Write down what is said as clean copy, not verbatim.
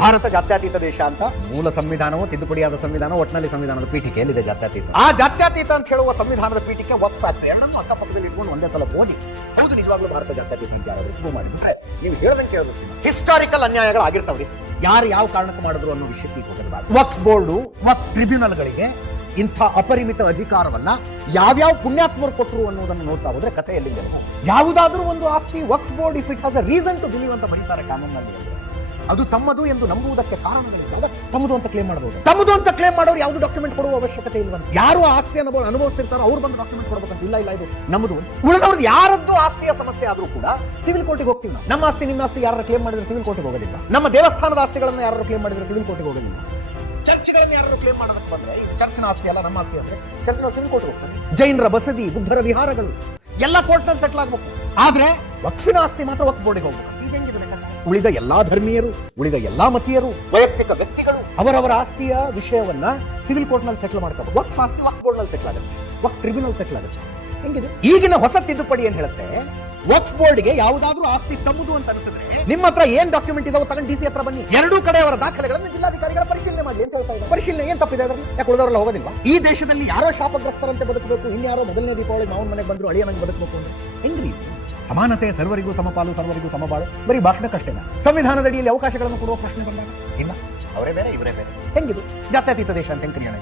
ಭಾರತ ಜಾತ್ಯತೀತ ದೇಶ ಅಂತ ಮೂಲ ಸಂವಿಧಾನವು ತಿದ್ದುಪಡಿಯಾದ ಸಂವಿಧಾನ, ಒಟ್ಟಿನಲ್ಲಿ ಸಂವಿಧಾನದ ಪೀಠಿಕೆಯಲ್ಲಿದೆ ಜಾತ್ಯತೀತ. ಆ ಜಾತ್ಯತೀತ ಅಂತ ಹೇಳುವ ಸಂವಿಧಾನದ ಪೀಠಿಕೆ ವಕ್ಫ್ ಆಕ್ಟ್ ಎರಡನ್ನೂ ಅಕ್ಕಪಕ್ಕದಲ್ಲಿ ಇಟ್ಕೊಂಡು ಒಂದೇ ಸಲ ಓದಿ ಹೌದು ನಿಜವಾಗ್ಲೂ ಭಾರತ ಜಾತ್ಯತೀತ ಅಂತ ಯಾರಾದ್ರೂ ಪ್ರೂವ್ ಮಾಡಿಬಿಟ್ರೆ ನೀವು ಹೇಳ್ದಂಗೆ ಕೇಳಬೇಕು. ಹಿಸ್ಟಾರಿಕಲ್ ಅನ್ಯಾಯಗಳು ಆಗಿರ್ತಾವ್ರಿ, ಯಾರು ಯಾವ ಕಾರಣಕ್ಕೆ ಮಾಡಿದ್ರು ಅನ್ನೋ ವಿಷಯಕ್ಕೆ ಹೋಗಬಾರ್ದು. ವಕ್ಫ್ ಬೋರ್ಡು, ವಕ್ಫ್ ಟ್ರಿಬ್ಯುನಲ್ಗಳಿಗೆ ಇಂಥ ಅಪರಿಮಿತ ಅಧಿಕಾರವನ್ನ ಯಾವ್ಯಾವ ಪುಣ್ಯಾತ್ಮರು ಕೊಟ್ಟರು ಅನ್ನೋದನ್ನು ನೋಡ್ತಾ ಹೋದ್ರೆ ಕಥೆಯಲ್ಲಿ ಯಾವುದಾದ್ರೂ ಒಂದು ಆಸ್ತಿ Waqf board if it has a reason to believe ಅಂತ ಬರೀತಾರೆ ಕಾನೂನಲ್ಲಿ ಅಂದ್ರೆ ಅದು ತಮ್ಮದು ಎಂದು ನಂಬುವುದಕ್ಕೆ ಕಾರಣಗಳಿದ್ದಾಗ ತಮ್ಮದು ಅಂತ ಕ್ಲೇಮ್ ಮಾಡಬಹುದು. ತಮ್ಮದು ಅಂತ ಕ್ಲೇಮ್ ಮಾಡೋರು ಯಾವುದು ಡಾಕ್ಯುಮೆಂಟ್ ಕೊಡುವ ಅವಶ್ಯಕತೆ ಇಲ್ವಂತ. ಯಾರು ಆಸ್ತಿಯನ್ನು ಅನುಭವಿಸ್ತಿರ್ತಾರೋ ಅವ್ರು ಬಂದು ಡಾಕ್ಯುಮೆಂಟ್ ಕೊಡಬೇಕಂತ ಇಲ್ಲ. ಇದು ನಮ್ಮದು. ಉಳಿದವ್ರದ್ದು ಯಾರದ್ದು ಆಸ್ತಿಯ ಸಮಸ್ಯೆ ಆದ್ರೂ ಕೂಡ ಸಿವಿಲ್ ಕೋರ್ಟಿಗೆ ಹೋಗ್ತೀವಿ ನಾವು. ನಮ್ಮ ಆಸ್ತಿ ನಿಮ್ಮ ಆಸ್ತಿ ಯಾರು ಕ್ಲೇಮ್ ಮಾಡಿದ್ರೆ ಸಿವಿಲ್ ಕೋರ್ಟಿಗೆ ಹೋಗೋದಿಲ್ಲ. ನಮ್ಮ ದೇವಸ್ಥಾನದ ಆಸ್ತಿಗಳನ್ನು ಯಾರು ಕ್ಲೇಮ್ ಮಾಡಿದ್ರೆ ಸಿವಿಲ್ ಕೋರ್ಟಿಗೆ ಹೋಗೋದಿಲ್ಲ. ಚರ್ಚ್ಗಳನ್ನು ಯಾರು ಕ್ಲೇಮ್ ಮಾಡೋದಕ್ಕೆ ಬಂದ್ರೆ ಇದು ಚರ್ಚ್ನ ಆಸ್ತಿ ಅಲ್ಲ ನಮ್ಮ ಆಸ್ತಿ ಅಂದ್ರೆ ಚರ್ಚ್ನ ಸಿವಿಲ್ ಕೋರ್ಟ್ ಹೋಗ್ತಾರೆ. ಜೈನರ ಬಸದಿ, ಬುದ್ಧರ ವಿಹಾರಗಳು ಎಲ್ಲ ಕೋರ್ಟ್ ನಲ್ಲಿ ಸೆಟ್ಲ್ ಆಗ್ಬೇಕು. ಆದ್ರೆ ವಕ್ಫಿನ ಆಸ್ತಿ ಮಾತ್ರ ವಕ್ಫ್ ಬೋರ್ಡಿಗೆ ಹೋಗ್ಬೇಕು. ಈಗ ಹೆಂಗಿದೆ ಲೆಕ್ಕಾಚಾರ? ಉಳಿದ ಎಲ್ಲಾ ಧರ್ಮೀಯರು, ಉಳಿದ ಎಲ್ಲಾ ಮತೀಯರು, ವೈಯಕ್ತಿಕ ವ್ಯಕ್ತಿಗಳು ಅವರವರ ಆಸ್ತಿಯ ವಿಷಯವನ್ನ ಸಿವಿಲ್ ಕೋರ್ಟ್ ನಲ್ಲಿ ಸೆಟ್ಲ್ ಮಾಡ್ಕೋಬಹುದು. ವಕ್ಫ್ ಆಸ್ತಿ ವಕ್ಫ್ ಬೋರ್ಡ್ ನಲ್ಲಿ ಸೆಟ್ಲ್ ಆಗುತ್ತೆ, ವಕ್ಫ್ ಟ್ರಿಬ್ಯುನಲ್ ಸೆಟ್ಲ್ ಆಗುತ್ತೆ. ಹೆಂಗಿದೆ ಈಗಿನ ಹೊಸ ತಿದ್ದುಪಡಿ ಏನ್ ಹೇಳುತ್ತೆ? ವಕ್ಫ್ ಬೋರ್ಡ್ಗೆ ಯಾವುದಾದ್ರೂ ಆಸ್ತಿ ತಮ್ಮದು ಅಂತ ಅನಿಸಿದ್ರೆ ನಿಮ್ಮ ಹತ್ರ ಏನ್ ಡಾಕ್ಯುಮೆಂಟ್ ಇದಾವೆ ತಗೊಂಡು ಡಿಸಿ ಹತ್ರ ಬನ್ನಿ. ಎರಡೂ ಕಡೆ ಅವರ ದಾಖಲೆಗಳನ್ನು ಜಿಲ್ಲಾಧಿಕಾರಿಗಳ ಪರಿಶೀಲನೆ ಮಾಡಿ ಅಂತ ಹೇಳ್ತಾ ಇದ್ದಾರೆ. ಪರಿಶೀಲನೆ ಏನ್ ತಪ್ಪಿದೆ ಅದರಲ್ಲಿ? ಯಾಕೆ ಉಳಿದವರೆಲ್ಲ ಹೋಗೋದಿಲ್ವಾ? ಈ ದೇಶದಲ್ಲಿ ಯಾರೋ ಶಾಪಗ್ರಸ್ತರಂತೆ ಬದುಕಬೇಕು, ಇನ್ಯಾರೋ ಮೊದಲನೇ ದೀಪಾವಳಿ ಮಾವನ ಮನೆಗೆ ಬಂದ್ರು ಅಳಿಯನಂಗೆ ಬದುಕಬೇಕು ಅಂದ್ರೆ ಹೆಂಗ್ರಿ? ಸಮಾನತೆ, ಸರ್ವರಿಗೂ ಸಮಪಾಲು, ಸರ್ವರಿಗೂ ಸಮಬಾಳು ಬರೀ ಭಾಷಣಕ್ಕಷ್ಟೇನಾ? ಸಂವಿಧಾನದಡಿಯಲ್ಲಿ ಅವಕಾಶಗಳನ್ನು ಕೊಡುವ ಪ್ರಶ್ನೆ ಬಂದಾಗ ಇಲ್ಲ, ಅವರೇ ಬೇರೆ ಇವರೇ ಬೇರೆ. ಹೆಂಗಿದು ಜಾತ್ಯತೀತ ದೇಶ ಅಂತ ಹೆಂಗ್ ಕರೆಯೋಣ?